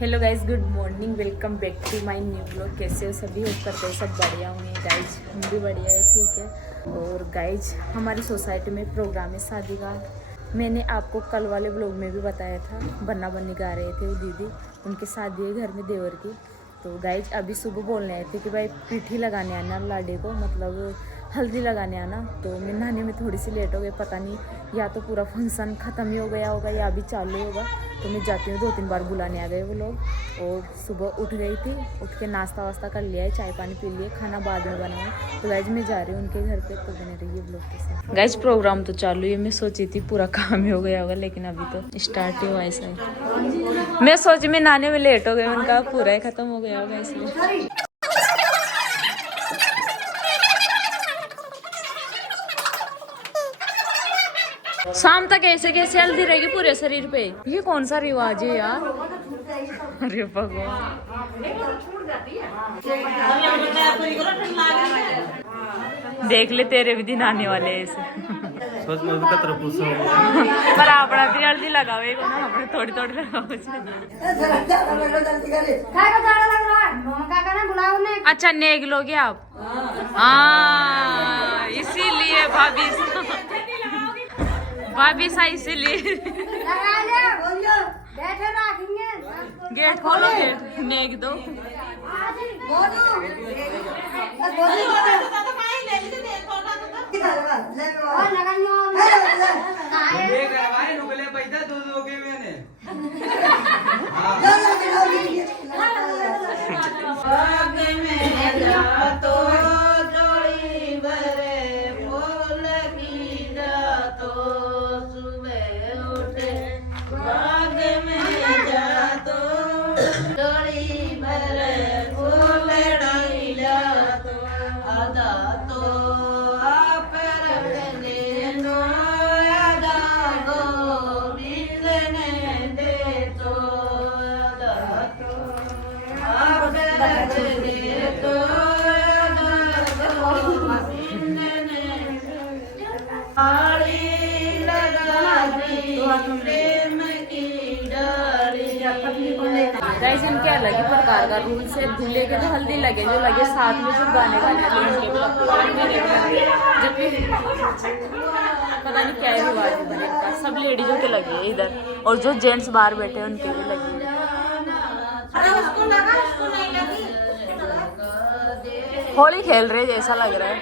Hello guys, good morning, welcome back to my new blog. कैसे हो सभी? Hope करते हैं सब बढ़िया होंगे गाइज। हम भी बढ़िया है, ठीक है। और गाइज, हमारी सोसाइटी में प्रोग्राम है शादी का। मैंने आपको कल वाले ब्लॉग में भी बताया था, बन्ना बन्नी गा रहे थे वो दीदी, उनकी शादी है घर में देवर की। तो गाइज अभी सुबह बोलने आए थे कि भाई पीठी लगाने आना लाडे को, मतलब हल्दी लगाने आना। तो मैं नहाने में थोड़ी सी लेट हो गई, पता नहीं या तो पूरा फंक्शन ख़त्म ही हो गया होगा या अभी चालू होगा। तो मैं जाती हूँ, 2-3 बार बुलाने आ गए वो लोग। और सुबह उठ गई थी, उठ के नाश्ता वास्ता कर लिया है, चाय पानी पी लिए, खाना बाद में बनाया। तो गाइज मैं जा रही हूँ उनके घर पे, तो बने रहिए ब्लॉग के साथ। गाइज प्रोग्राम तो चालू है, मैं सोची थी पूरा काम ही हो गया होगा, लेकिन अभी तो स्टार्ट ही हुआ ऐसा ही। मैं सोची मैं नहाने में लेट हो गई, उनका पूरा ही खत्म हो गया होगा इसलिए। शाम तक ऐसे कैसे हल्दी रहेगी पूरे शरीर पे? ये कौन सा रिवाज है यार? अरे भगवान, देख ले तेरे भी दिन आने वाले हैं ऐसे। सोच मैं भी कतरा पूछो पर अपना भी हल्दी लगावे को ना, अपने थोड़ी थोड़ी लगाओ। अच्छा नेक लोगे आप? हाँ इसीलिए भाभी सा इसीलिए। गेट खोलो, गेट नेक दो। गाइस इनके अलग ही प्रकार का रूल है। दूल्हे के तो हल्दी लगे, जो लगे साथ में जो गाने वाले जबकि पता नहीं क्या है रिवाज है इनका। सब लेडीजों के लगे है इधर, और जो जेंट्स बाहर बैठे हैं उनके भी लगे है। होली खेल रहे जैसा लग रहा है।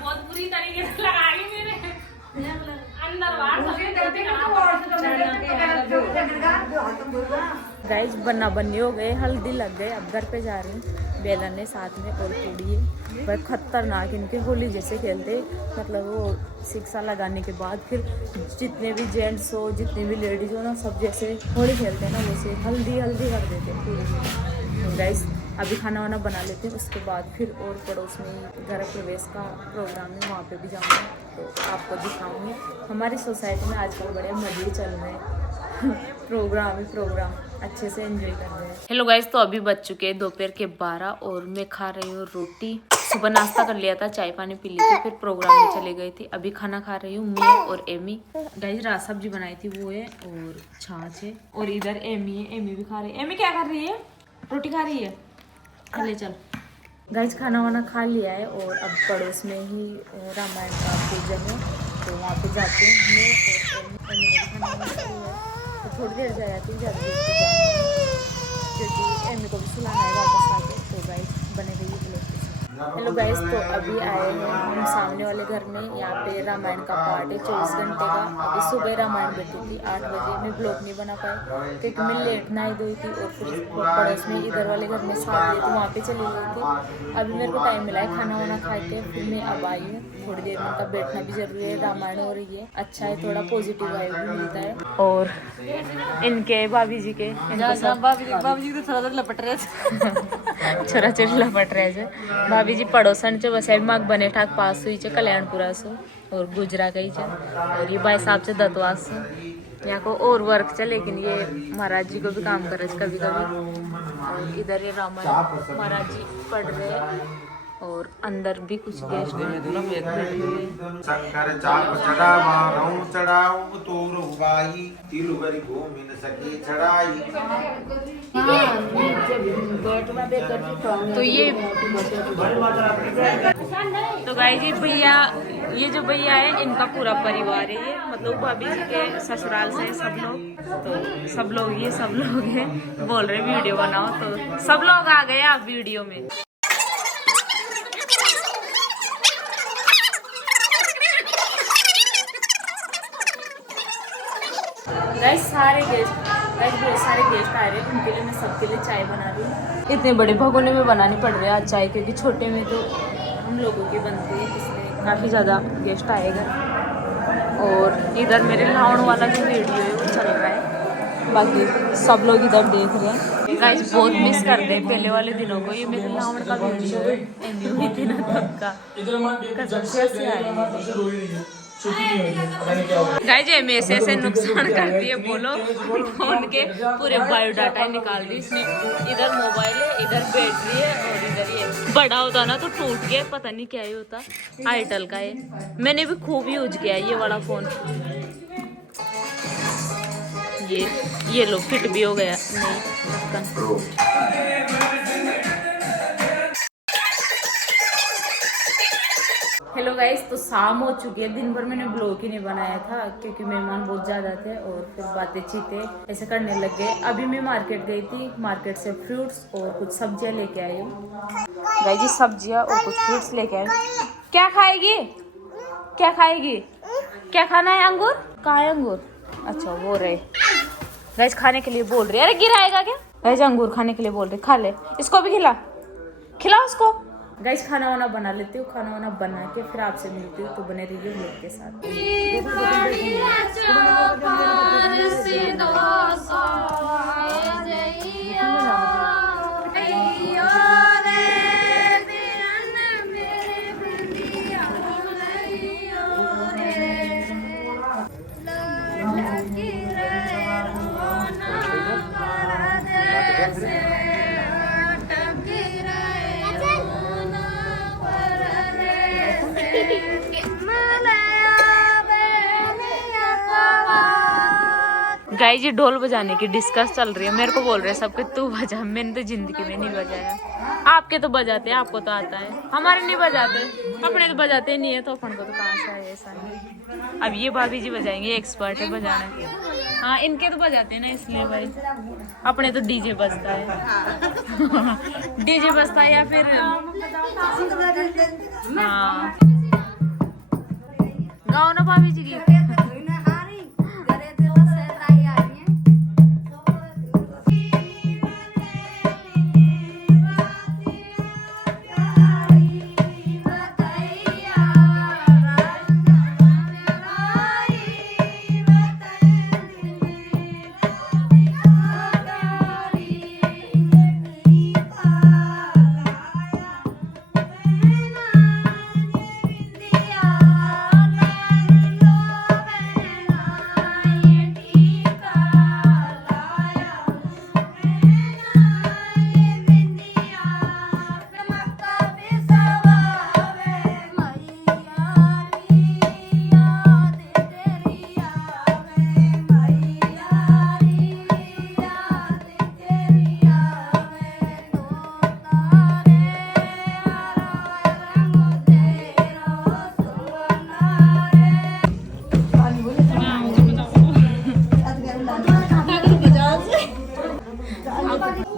बहुत बुरी तरीके से लगा ली मेरे अंदर गाइस। बन्ना बन्नी हो गए, हल्दी लग गए, अब घर पे जा रही हूँ। बेलन ने साथ में और पूड़ी है, भाई खतरनाक इनके होली जैसे खेलते। मतलब वो शिक्षा लगाने के बाद फिर जितने भी जेंट्स हो, जितने भी लेडीज हो ना, सब जैसे होली खेलते हैं ना वैसे हल्दी हल्दी कर देते हैं पूरी। तो गाइस अभी खाना वाना बना लेते हैं, उसके बाद फिर और पड़ोस में घर प्रवेश का प्रोग्राम है, वहाँ पे भी जाऊँगी तो आपको दिखाऊंगी। हमारी सोसाइटी में आजकल बड़े मजे चल रहे हैं। प्रोग्राम अच्छे से एंजॉय कर रहे हैं। हेलो गाइस, तो अभी बज चुके हैं दोपहर के 12 और मैं खा रही हूँ रोटी। सुबह नाश्ता कर लिया था, चाय पानी पी ली थी, फिर प्रोग्राम में चले गए थे। अभी खाना खा रही हूँ मैं और एमी। गाइस रात सब्जी बनाई थी वो है, और छाछ है, और इधर एमी है, एमी भी खा रही है। एमी क्या कर रही है? रोटी खा रही है। चले चल गाइस, खाना वाना खा लिया है और अब पड़ोस में ही रामायण का पूजन है, तो वहाँ पे जाते हैं मैं और एमी ने खाना वाना खा लिया है। तो थोड़ी देर से आती हूँ, ज़्यादा देर से जाऊँगी क्योंकि एमी को भी सुलाना है वापस आके। तो गाइस बने रहिए ब्लॉग के साथ। हेलो गाइस, तो अभी आए हैं हम सामने वाले घर में। यहाँ पे रामायण का पार्ट है 24 घंटे का। अभी सुबह रामायण बैठी थी 8 बजे, मैं ब्लॉग नहीं बना पाई क्योंकि मैं लेट नहाई धोई थी, और फिर पड़ोस में इधर वाले घर में शादी थी, वहाँ पे चली गई थी। अभी मेरे को टाइम मिला है खाना वाना खा के, फिर मैं अब आई हूँ। थोड़ी देर में तब बैठना भी जरूरी है, रामायण हो रही है, अच्छा है, थोड़ा पॉजिटिव वाइब भी मिलता है। और इनके भाभी जी के भाभी जी तो थोड़ा लपट रहे छोरा छोरी लपट रहे थे। भाभी जी पड़ोसन चे बस माग बने ठाक पास हुई चे कल्याणपुरा से और गुजरा गई चे, और ये भाई साहब से दतवास से यहाँ को और वर्क चे, लेकिन ये महाराज जी को भी काम करे कभी कभी। और इधर ये रामायण महाराज जी पढ़ रहे हैं, और अंदर भी कुछ गेस्ट बैठे हुए। शंकर चाप चढ़ावा रहूं चढ़ाऊं तोर उबाई तिलु गरी घूमिन सकी चढ़ाई। तो ये तो गाइस जी भैया, ये जो भैया है इनका पूरा परिवार है ये, मतलब भाभी जी के ससुराल से सब लोग, तो सब लोग हैं बोल रहे वीडियो बनाओ, तो सब लोग आ गए आप वीडियो में। बहुत सारे गेस्ट आ रहे हैं, उनके लिए मैं सबके लिए चाय बना रही हूँ। इतने बड़े भगोने में बनानी पड़ रही है आज चाय, क्योंकि छोटे में तो हम लोगों की बनती है, इसलिए काफ़ी ज़्यादा गेस्ट आएगा। और इधर मेरे नहाने वाला जो वीडियो है वो चल रहा है, बाकी सब लोग इधर देख रहे हैं। गाइस बहुत मिस करते हैं पहले वाले दिनों को, ये मेरे नहाने का वीडियो है हुई थी ना तब का, कसम से हंसी आ रही है। गाइस में ऐसे नुकसान करती है, बोलो फोन के पूरे बायोडाटा निकाल दी इसने। इधर मोबाइल है, इधर बैटरी है, और इधर ये बड़ा होता ना तो टूट गया, पता नहीं क्या ही होता। आईटेल का है, मैंने भी खूब यूज किया ये वाला फोन। ये लो फिट भी हो गया नहीं। हेलो गाइस, तो शाम हो चुकी है, दिन भर मैंने ब्लॉग ही नहीं बनाया था क्योंकि मेहमान बहुत ज़्यादा थे और फिर बातें चीतें ऐसे करने लग गए। अभी मैं मार्केट गई थी, मार्केट से फ्रूट्स और कुछ सब्जियां लेके आई हूँ। गाइस जी सब्जियां और कुछ फ्रूट्स लेके आई। क्या खाएगी, क्या खाएगी, क्या खाना है? अंगूर, कहाँ है अंगूर? अच्छा वो रहे गाइस, खाने के लिए बोल रही है। अरे गिराएगा क्या? गाइस अंगूर खाने के लिए बोल रही, खा ले, इसको भी खिला उसको। गाइस खाना वाना बना लेती हूँ, खाना वाना बना के फिर आपसे मिलती हूँ, तो बने रहिए लोग के साथ। गाइस जी ढोल बजाने की डिस्कस चल रही है, मेरे को बोल रहे हैं सबके तू बजा, मैंने तो जिंदगी में नहीं बजाया। आपके तो बजाते हैं, आपको तो आता है, हमारे नहीं बजाते, अपने तो बजाते नहीं है, तो अपन को तो कहाँ से है ऐसा है। अब ये भाभी जी बजाएंगे, एक्सपर्ट है बजाने। हाँ इनके तो बजाते हैं ना, इसलिए भाई अपने तो डीजे बजता है डीजे बजता है या फिर हाँ गाओ ना भाभी जी की।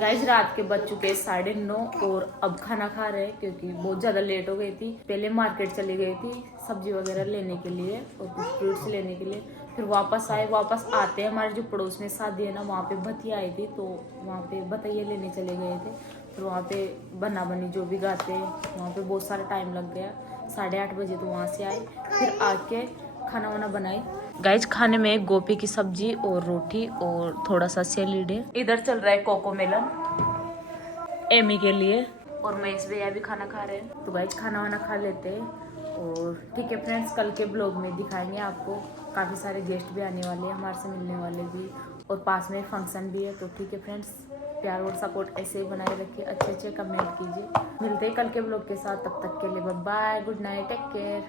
गाइस रात के बज चुके 9:30 और अब खाना खा रहे हैं क्योंकि बहुत ज्यादा लेट हो गई थी। पहले मार्केट चली गई थी सब्जी वगैरह लेने के लिए और कुछ फ्रूट्स लेने के लिए, फिर वापस आते हमारे जो पड़ोस में शादी है ना, वहाँ पे भतिया आई थी, तो वहाँ पे बतैये लेने चले गए थे। फिर वहाँ पे बना बनी जो भी गाते वहाँ पे बहुत सारा टाइम लग गया, 8:30 बजे तो वहाँ से आए, फिर आके खाना वाना बनाई। गाइस खाने में गोभी की सब्जी और रोटी और थोड़ा सा सैलेड है। इधर चल रहा है कोको मेलन एमी के लिए, और महेश भैया भी खाना खा रहे हैं। तो गाइस खाना वाना खा लेते हैं और ठीक है फ्रेंड्स, कल के ब्लॉग में दिखाएंगे आपको। काफ़ी सारे गेस्ट भी आने वाले हैं, हमारे से मिलने वाले भी, और पास में फंक्शन भी है। तो ठीक है फ्रेंड्स, प्यार और सपोर्ट ऐसे ही बनाए रखिए, अच्छे अच्छे कमेंट कीजिए। मिलते हैं कल के ब्लॉग के साथ, तब तक के लिए bye bye, good night, take care.